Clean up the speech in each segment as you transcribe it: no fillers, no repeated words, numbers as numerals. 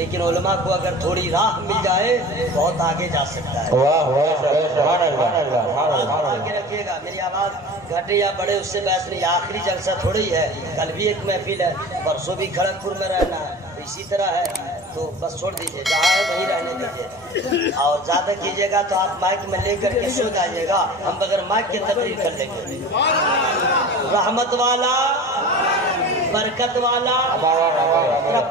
لیکن علماء کو اگر تھوڑی راہ مل جائے بہت آگے جا سکتا ہے۔ آگے رکھیے گا، میری آواز گھٹے یا بڑے اس سے بحث نہیں، آخری جلسہ تھوڑی ہے، کل بھی ایک محفل ہے، پرسوں بھی کھڑگپور میں رہنا ہے، اسی طرح ہے، تو بس چھوڑ دیجیے، جہاں ہے وہیں رہنے دیجیے، اور زیادہ کیجیے گا تو آپ مائک میں لے کر کے سو جائیے گا، ہم بغیر مائک کے تقریر کر لیں گے۔ رحمت والا، برکت والا،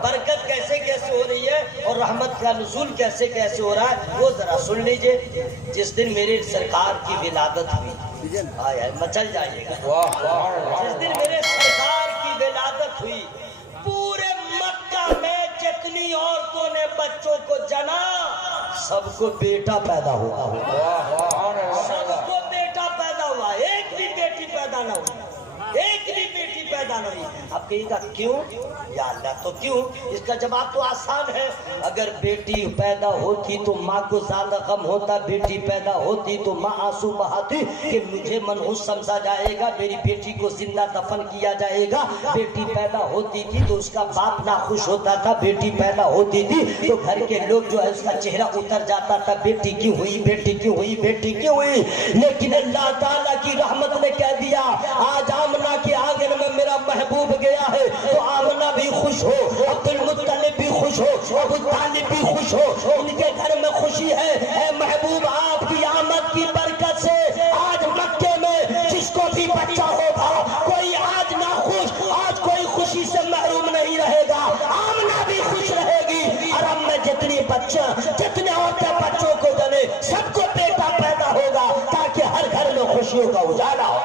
برکت کیسے کیسے ہو رہی ہے اور رحمت کا نزول کیسے کیسے ہو رہا ہے وہ ذرا سن لیجئے۔ جس دن میرے سرکار کی ولادت ہوئی، آئے مچل جائیے گا، جس دن میرے سرکار کی ولادت ہوئی، پورے مکہ میں جتنی عورتوں نے بچوں کو جنا سب کو بیٹا پیدا ہوا، سب کو بیٹا پیدا ہوا، ایک بھی بیٹی پیدا نہ ہوئی، ایک بھی بیٹی پیدا نہیں۔ اب کہیے گا کیوں؟ یا اللہ تو کیوں؟ اس کا جواب تو آسان ہے، اگر بیٹی پیدا ہوتی تو ماں کو زیادہ غم ہوتا، بیٹی پیدا ہوتی تو ماں آنسو بہاتی کہ مجھے منحوس سمجھا جائے گا، میری بیٹی کو زندہ دفن کیا جائے گا۔ بیٹی پیدا ہوتی تھی تو اس کا باپ ناخوش ہوتا تھا، بیٹی پیدا ہوتی تھی تو گھر کے لوگ جو ہے اس کا چہرہ اتر جاتا تھا، بیٹی کیوں ہوئی، بیٹی کیوں ہوئی، بیٹی کیوں ہوئی۔ لیکن اللہ تعالیٰ کی رحمت نے کہہ دیا آج آمنہ کے آنگن میں میرا محبوب گیا ہے تو آمنہ بھی خوش ہو، عبد المطلب بھی خوش ہو، ابو طالب بھی خوش ہو، ان کے گھر میں خوشی ہے۔ اے محبوب آپ کی آمد کی برکت سے آج مکے میں جس کو بھی بچہ ہوگا کوئی آج نہ خوش، آج کوئی خوشی سے محروم نہیں رہے گا، آمنہ بھی خوش رہے گی۔ عرب میں جتنی جتنے عورتیں بچوں کو جنے سب کو بیٹا پیدا ہوگا تاکہ ہر گھر میں خوشیوں کا اجالا ہو۔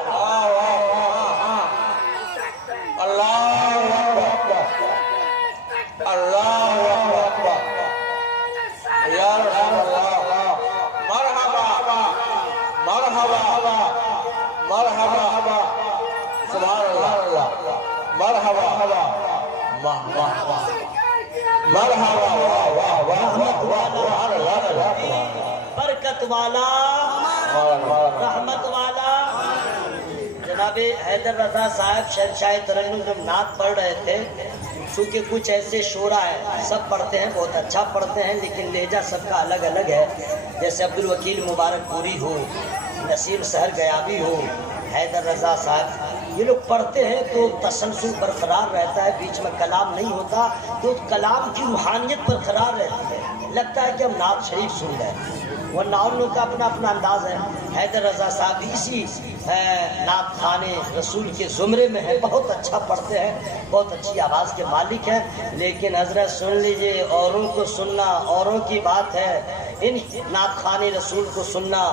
اللہ اکبر، اللہ اکبر، یا رسول اللہ، مرحبا مرحبا مرحبا، سبحان اللہ، مرحبا مرحبا مرحبا، برکت والا، رحمت والا۔ جناب حیدر رضا صاحب شہنشاہ ترنم جب نعت پڑھ رہے تھے، چونکہ کچھ ایسے شعرا ہے سب پڑھتے ہیں، بہت اچھا پڑھتے ہیں، لیکن لہجہ سب کا الگ الگ ہے، جیسے عبدالوکیل مبارک پوری ہو، نسیم سحر گیابی ہو، حیدر رضا صاحب، یہ لوگ پڑھتے ہیں تو تسلسل برقرار رہتا ہے، بیچ میں کلام نہیں ہوتا، تو کلام کی روحانیت برقرار رہتی ہے، لگتا ہے کہ ہم نعت شریف سن رہے ہیں، ورنہ ان لوگوں کا اپنا اپنا انداز ہے۔ حیدر رضا صاحب اسی نعت خانے رسول کے زمرے میں ہیں، بہت اچھا پڑھتے ہیں، بہت اچھی آواز کے مالک ہیں، لیکن حضرت سن لیجئے، اوروں کو سننا اوروں کی بات ہے، ان نعت خانے رسول کو سننا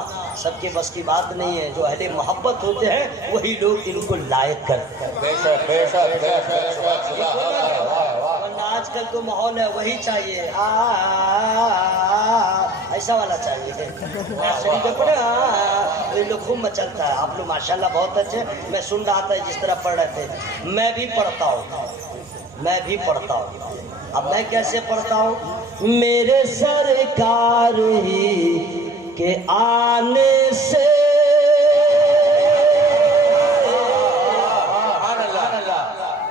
سب کے بس کی بات نہیں ہے، جو اہل محبت ہوتے ہیں وہی لوگ ان کو لائق کرتے ہیں۔ ورنہ آج کل تو ماحول ہے وہی چاہیے، ایسا والا چاہیے، یہ لوگ خوب مچلتا ہے۔ آپ لوگ ماشاءاللہ بہت اچھے، میں سن رہا تھا جس طرح پڑھ رہے تھے، میں بھی پڑھتا ہوں، اب میں کیسے پڑھتا ہوں؟ میرے سرکار ہی کے آنے سے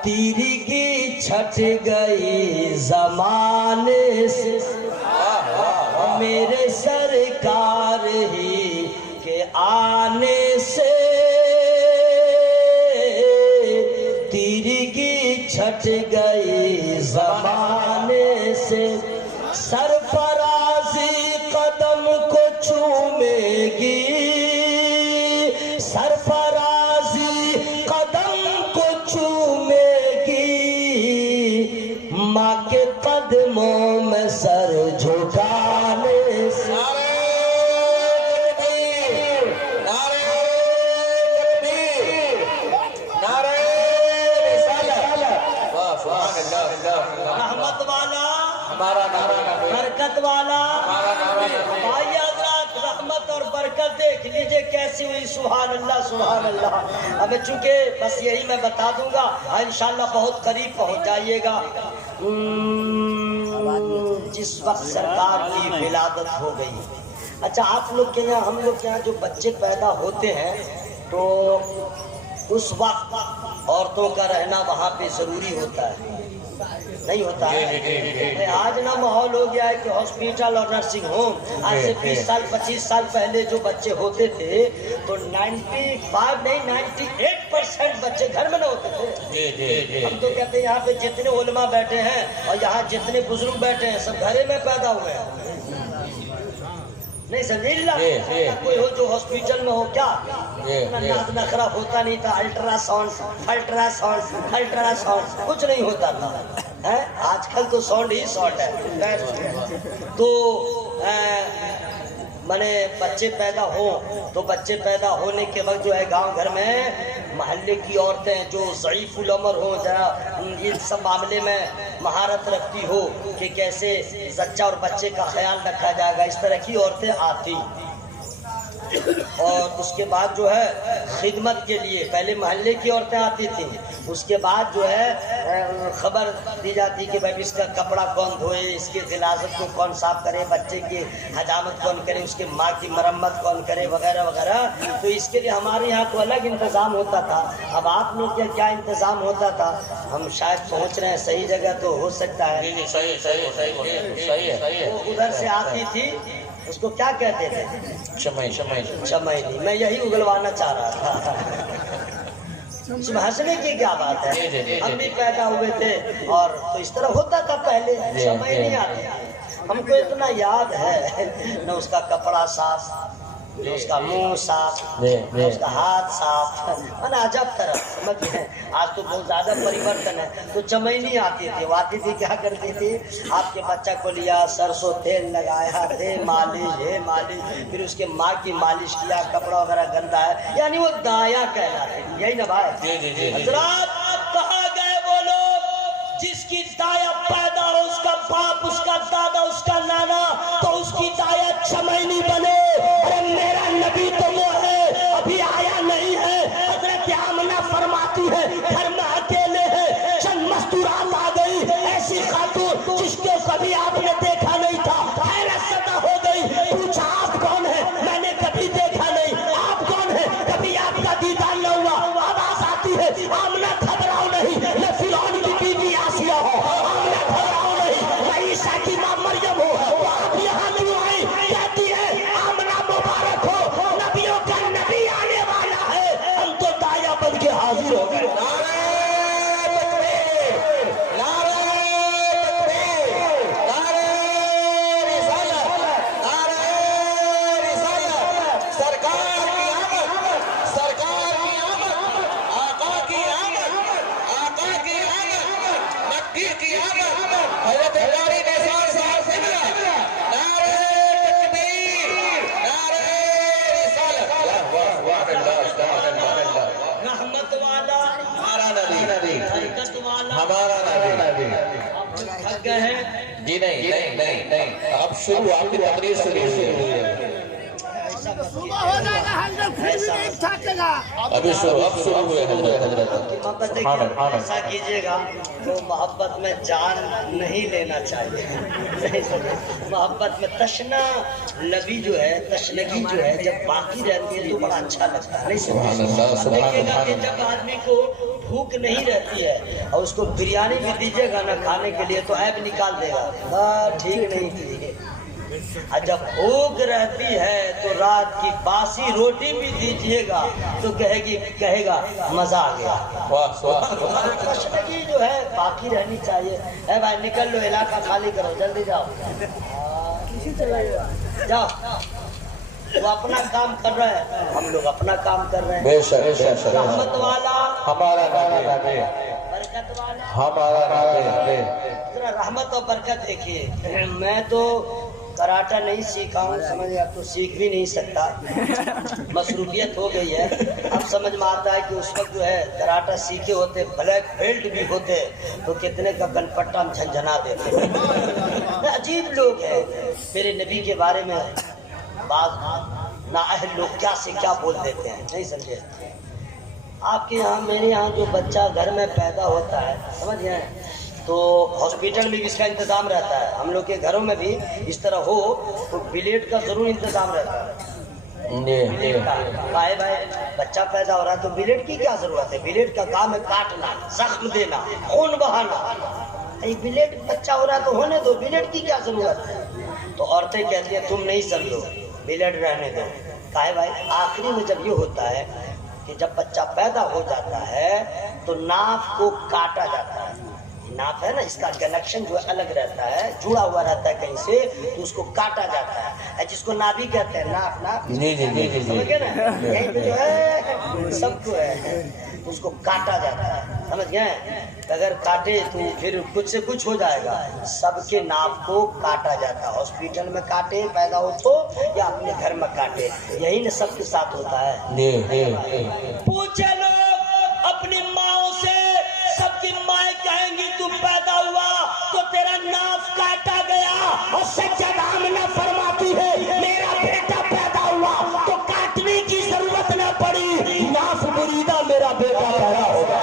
تیرگی چھٹ گئی زمانے سے، میرے سرکار ہی کے آنے سے تیرگی چھٹ گئی زمانے سے، سرفرازی قدم کو چومے گی، سرفرازی قدم کو چومے گی، ماں کے قدموں میں سر جھکانے سے۔ رحمت والا، برکت والا، بھائی حضرات رحمت اور برکت دیکھ لیجئے کیسی ہوئی، سبحان اللہ سبحان اللہ۔ اب چونکہ بس یہی میں بتا دوں گا، انشاءاللہ بہت قریب پہنچ جائیے گا۔ جس وقت سرکار کی ولادت ہو گئی، اچھا آپ لوگ کے یہاں، ہم لوگ کے یہاں جو بچے پیدا ہوتے ہیں تو اس وقت عورتوں کا رہنا وہاں پہ ضروری ہوتا ہے، نہیں ہوتا ہے؟ آج इतना माहौल हो गया है कि हॉस्पिटल और नर्सिंग होम आज से 20 साल 25 साल पहले जो बच्चे होते थे तो 95 नहीं 98% बच्चे घर में न होते थे। हम तो कहते हैं यहाँ पे जितने उलमा बैठे हैं और यहाँ जितने बुजुर्ग बैठे हैं सब घरे में पैदा हुए हैं। नहीं समझे कोई हो जो हॉस्पिटल में हो क्या नाद नखरा होता नहीं था। अल्ट्रासाउंड कुछ नहीं होता था है? आजकल तो साउंड ही साउंड है। तो माने बच्चे पैदा हो तो बच्चे पैदा होने के वक्त जो है गांव घर में महल्ले की औरतें जो ज़ईफ़ुल उम्र हो जरा इन सब मामले में महारत रखती हो कि कैसे बच्चा और बच्चे का ख्याल रखा जाएगा, इस तरह की औरतें आती। और उसके बाद जो है खिदमत के लिए पहले महल्ले की औरतें आती थी, उसके बाद जो है खबर दी जाती कि भाई इसका कपड़ा कौन धोए, इसके गिलाजत को कौन साफ करे, बच्चे की हजामत कौन करे, उसके माँ की मरम्मत कौन करे वगैरह वगैरह। तो इसके लिए हमारे यहाँ तो अलग इंतज़ाम होता था। अब आप लोग क्या क्या इंतज़ाम होता था, हम शायद पहुँच रहे हैं सही जगह तो हो सकता है। वो उधर से आती थी, उसको क्या कहते थे? चमैनी। मैं यही उगलवाना चाह रहा था। हंसने की क्या बात है, हम भी पैदा हुए थे और तो इस तरह होता था पहले। चमैनी आती थी, हमको इतना याद है न उसका कपड़ा साफ, न उसका मुंह साफ, न उसका हाथ साफ, मन अजब तरह समझ गए। आज तो बहुत ज्यादा परिवर्तन है। तो चमैनी आती थी, वो आती थी क्या करती थी, आपके बच्चा को लिया, सरसों तेल लगाया, हे मालिश, फिर उसके माँ की मालिश किया, कपड़ा वगैरह गंदा है, यानी वो दाया कहलाते, यही ना भाई? हजरात कहाँ गए वो लोग जिसकी दाया पैदा हो, उसका बाप, उसका दादा, उसका नाना, तो उसकी दाया चमैनी बने। अरे मेरा नबी तो वो है, अभी आया नहीं है। हजरत आमना फरमाती है घर में अकेले है, चंद मस्तूरात आ गई, ऐसी खातून जिसको कभी आपने देखा नहीं था, हैरत सदा हो गई। पूछा आप कौन है, मैंने कभी देखा नहीं। आप कौन है, कभी आपका दीदार न हुआ। आवाज आती है आमना घबराओ नहीं, मैं फिरौन की बीवी आसिया हो, आमना घबराओ नहीं, मैं ईसा की मां मरियम हो, तो आप यहाँ क्यों आई? कहती है आमना मुबारक हो, नबियों का नबी आने वाला है, हम तो दाया बन के हाजिर हो गए। थक गए हैं जी? नहीं, अब शुरू आपकी तकरीर से अभी शुरू हुए मोहब्बत। देखिए ऐसा कीजिएगा तो मोहब्बत में जान नहीं लेना चाहिए। मोहब्बत में तशना लबी जो है, तशनगी जो है, जब बाकी रहती है तो बड़ा अच्छा लगता है। देखिएगा कि जब आदमी को भूख नहीं रहती है और उसको बिरयानी भी दीजिएगा ना खाने के लिए तो ऐब निकाल देगा, ठीक नहीं दीजिए। और जब भूख रहती है तो रात की बासी रोटी भी दीजिएगा तो कहेगा मजा आ गया। तशनगी जो है बाकी रहनी चाहिए। है भाई निकल लो, इलाका खाली करो, जल्दी जाओ। वो अपना काम कर रहे हैं, हम लोग अपना काम कर रहे हैं। रहमत वाला हमारा बरकत वाला हमारा जरा रहमत और बरकत देखिए। मैं तो कराटा नहीं सीखा हूँ, समझ आप तो सीख भी नहीं सकता, मसरूफियत हो गई है। अब समझ में आता है कि उस वक्त जो है कराटा सीखे होते, ब्लैक बेल्ट भी होते तो कितने का गनपट्टा हम झंझना देते। अजीब लोग हैं, मेरे नबी के बारे में बात नाअहल लोग क्या से क्या बोल देते हैं, नहीं समझे। आपके यहाँ मेरे यहाँ जो बच्चा घर में पैदा होता है, समझ गए, तो हॉस्पिटल में भी इसका इंतज़ाम रहता है। हम लोग के घरों में भी इस तरह हो तो ब्लेड का ज़रूर इंतज़ाम रहता है। ब्लेड का भाई बच्चा पैदा हो रहा है तो ब्लेड की क्या ज़रूरत है? ब्लेड का काम है काटना, जख्म देना, खून बहाना। ब्लेड बच्चा हो रहा है तो होने दो, ब्लेड की क्या जरूरत है। तो औरतें कहती हैं तुम नहीं समझो, ब्लेड रहने दो। काहे भाई, आखिरी में जब ये होता है कि जब बच्चा पैदा हो जाता है तो नाफ को काटा जाता है। नाफ है ना, इसका कनेक्शन जो है अलग रहता है, जुड़ा हुआ रहता है कहीं से, तो उसको काटा जाता है, जिसको नाभि कहते हैं। नाफ नाफ समझ गए ना, यहीं पे जो है सबको है, उसको काटा जाता है, समझ गए। अगर काटे तो फिर कुछ से कुछ हो जाएगा। सबके नाप को काटा जाता है, हॉस्पिटल में काटे पैदा हो तो, या अपने घर में काटे, यही न सबके साथ होता है। पूछे लोग अपनी माओ से, सबकी माएँ कहेंगी तू पैदा हुआ तो तेरा नाफ काटा गया, और सच्चा नाम न फरमाती है मेरा बेटा पैदा हुआ तो काटने की जरूरत न पड़ी, नाफ मुरीदा मेरा बेटा पैदा होगा।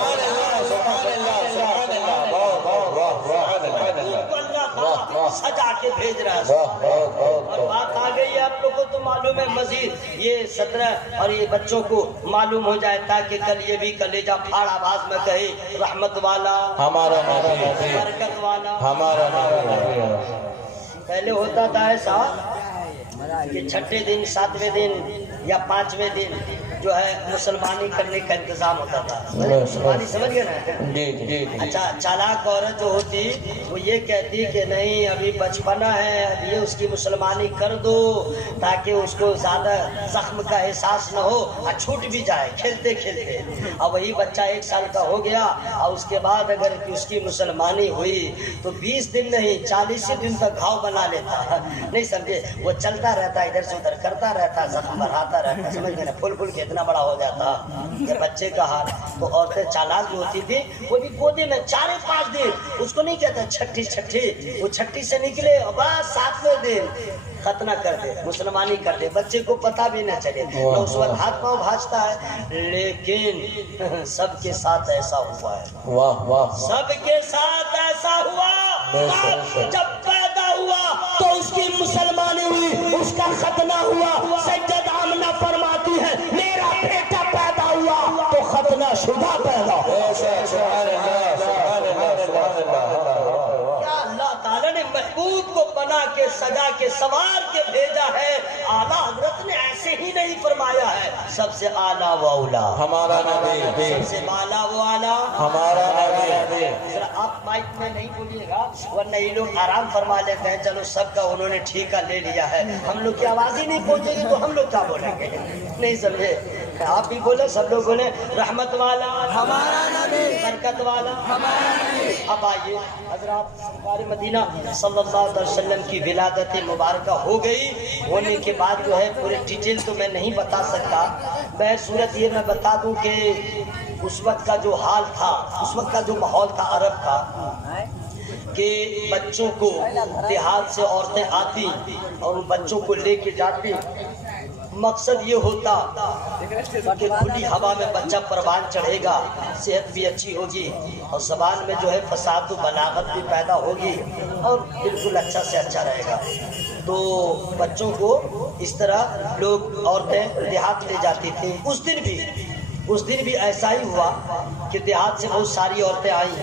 सजा के भेज रहा है। और बात आ गई है आप लोग को तो मालूम है, मजीद ये 17 और ये बच्चों को मालूम हो जाए ताकि कल ये भी कलेजा फाड़ आवाज में कहे रहमत वाला हमारा बरकत वाला हमारा। पहले होता था ऐसा कि छठे दिन, 7वें दिन या 5वें दिन जो है मुसलमानी करने का इंतजाम होता था। मुसलमानी समझ गए ना। अच्छा, चालाक औरत जो होती वो ये कहती कि नहीं अभी बचपना है, अब ये उसकी मुसलमानी कर दो ताकि उसको ज्यादा जख्म का एहसास न हो और छूट भी जाए खेलते खेलते। अब वही बच्चा 1 साल का हो गया और उसके बाद अगर उसकी मुसलमानी हुई तो 20 दिन नहीं 40 दिन तक घाव बना लेता, नहीं समझे। वो चलता रहता, इधर से उधर करता रहता, जख्म बढ़ाता रहता, समझ गए ना। फूल फूल के इतना बड़ा हो जाता ये बच्चे का हाल। तो औरतें चालाक जो होती थी वो भी गोदी में 4-5 दिन, उसको नहीं कहता छठी, वो छठी से निकले और बस 7वें दिन खतना कर दे, मुसलमानी कर दे, बच्चे को पता भी न चले। तो उस वक्त हाथ पाँव भाजता है, लेकिन सबके साथ ऐसा हुआ है। वाह वाह, सबके साथ ऐसा हुआ। जब पैदा हुआ तो उसकी मुसलमानी हुई, उसका खतना हुआ। सज्जद आमना फरमाती है मेरा बेटा पैदा हुआ तो खतना शुदा पैदा हुआ। अल्लाह ताला ने महबूब को बना के सजा के सवार के भेजा है। आला हजरत ने ऐसे ही नहीं फरमाया है सबसे आला व औला हमारा नबी, सबसे आला व आला हमारा नबी। जरा आप माइक में नहीं बोलिएगा वरना ये लोग आराम फरमा लेते हैं। चलो सबका उन्होंने ठीका ले लिया है, हम लोग की आवाज ही नहीं पहुंचेगी तो हम लोग क्या बोलेंगे, नहीं समझे। आप भी बोले, सब लोग बोले रहमत वाला हमारा नबी, बरकत वाला हमारा नबी। अब आइए हजरत सरकार मदीना सल्लल्लाहु अलैहि वसल्लम की विलादत मुबारक हो गई। होने के बाद जो है पूरे डिटेल तो मैं नहीं बता सकता, मैं सूरत ये मैं बता दूं कि उस वक्त का जो हाल था, उस वक्त का जो माहौल था अरब का, कि बच्चों को देहात से औरतें आती और उन बच्चों को लेके जाती। मकसद ये होता कि खुली हवा में बच्चा परवान चढ़ेगा, सेहत भी अच्छी होगी और ज़बान में जो है फसाद बलागत भी पैदा होगी और बिल्कुल अच्छा से अच्छा रहेगा। तो बच्चों को इस तरह लोग औरतें देहात ले जाती थी। उस दिन भी ऐसा ही हुआ कि देहात से बहुत सारी औरतें आई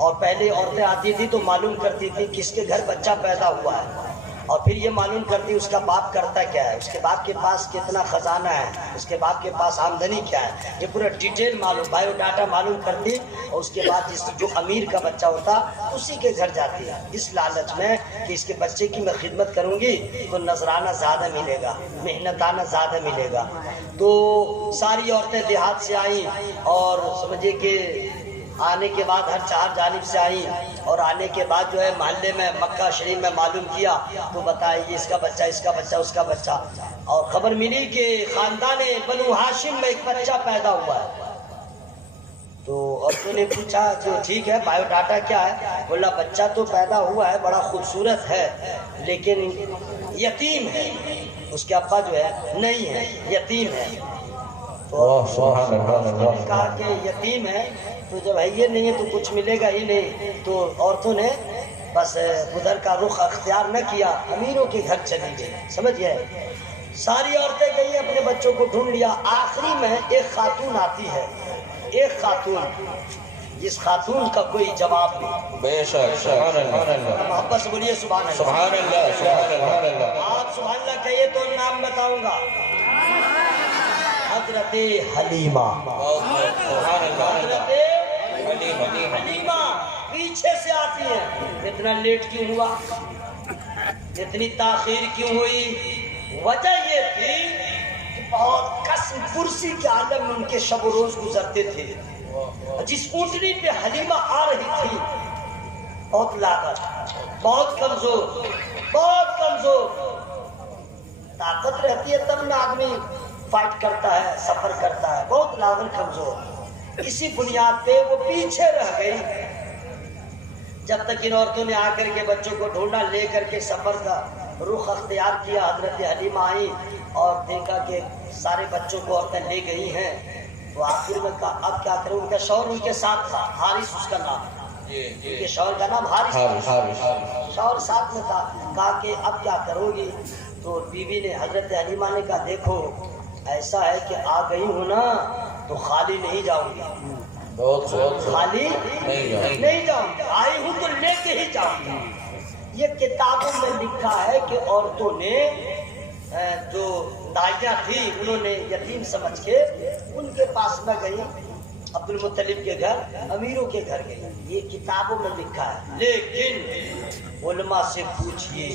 और पहले औरतें आती थी तो मालूम करती थी किसके घर बच्चा पैदा हुआ है और फिर ये मालूम करती उसका बाप करता क्या है, उसके बाप के पास कितना खजाना है, उसके बाप के पास आमदनी क्या है, ये पूरा डिटेल मालूम, बायोडाटा मालूम करती और उसके बाद जो अमीर का बच्चा होता उसी के घर जाती है इस लालच में कि इसके बच्चे की मैं खिदमत करूंगी तो नजराना ज़्यादा मिलेगा, मेहनताना ज़्यादा मिलेगा। तो सारी औरतें देहात से आई और समझिए कि आने के बाद हर 4 जानिब से आई और आने के बाद जो है मोहल्ले में मक्का शरीफ में मालूम किया तो बताइए इसका बच्चा उसका बच्चा और खबर मिली कि खानदान बनु हाशिम में एक बच्चा पैदा हुआ है। तो औरतों ने पूछा जो ठीक है बायोडाटा क्या है, बोला बच्चा तो पैदा हुआ है, बड़ा खूबसूरत है लेकिन यतीम है, उसके अब्बा जो है नहीं है, यतीम है। तो कहा कि यतीम है तो जब है ये नहीं है तो कुछ मिलेगा ही नहीं। तो औरतों ने बस उधर का रुख अख्तियार न किया, अमीरों के घर चली गई, समझ गए। सारी औरतें गई अपने बच्चों को ढूंढ लिया। आखिरी में एक खातून आती है, एक खातून जिस खातून का कोई जवाब नहीं। बेशक सुभान अल्लाह मोहब्बत से बोलिए सुभान अल्लाह। सुभान अल्लाह सुभान अल्लाह। आप सुभान अल्लाह कहिए तो नाम बताऊंगा। हजरत हलीमा, सुभान अल्लाह। हजरत हलीमा पीछे से आती है। इतना लेट क्यों हुआ, इतनी ताखीर क्यों हुई? वजह ये थी कि बहुत कसम कुर्सी के आलम में उनके शब रोज गुजरते थे। जिस ऊंटनी पे हलीमा आ रही थी, बहुत लागत, बहुत कमजोर, बहुत कमजोर। ताकत रहती है तब ना आदमी फाइट करता है, सफर करता है। बहुत लागत, कमजोर। इसी बुनियाद पे वो पीछे रह गई। जब तक इन औरतों ने आकर के बच्चों को ढूंढा, ले करके सफर का रुख अख्तियार किया। हजरत हलीमा आई और देखा कि सारे बच्चों को औरतें ले गई हैं। तो आखिर में कहा अब क्या करूं? उनका शौहर उनके साथ था, हारिस उसका नाम, उनके शौहर का नाम हारिस था। शौहर साथ में था। कहा कि अब क्या करोगी? तो बीवी ने, हजरत हलीमा ने कहा देखो ऐसा है कि आ गई हूं ना तो खाली नहीं जाऊंगी, खाली नहीं जाऊंगी, आई हूं तो लेके ही जाऊंगी। ये किताबों में लिखा है कि औरतों ने जो दाइयाँ थी उन्होंने यतीम समझ के उनके पास न गई, अब्दुल मुत्तलिब के घर, अमीरों के घर गई। ये किताबों में लिखा है। लेकिन उलमा से पूछिए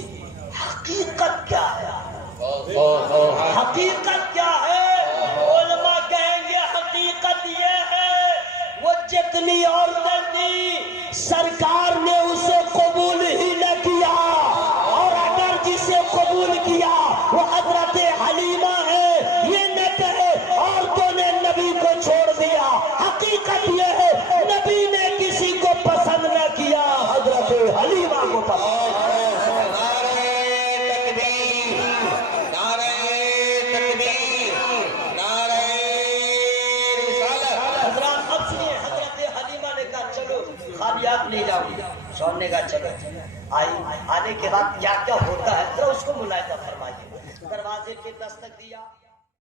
हकीकत क्या है? हकीकत क्या है? उलमा कहेंगे हकीकत ये है वो जितनी औरतें थी सरकार ने उसे कबूल ही न किया, और अगर जिसे कबूल किया वो हजरत हलीमा है। ये न कहे औरतों ने नबी को छोड़ दिया। हकीकत ये है नबी ने किसी को पसंद न किया, हजरत हलीमा को पसंद। खाली आप नहीं जाओगे। सोने का चलो आई, आने के बाद क्या क्या होता है तो उसको मुलायजा फरमाइए। दरवाजे पे दस्तक दिया।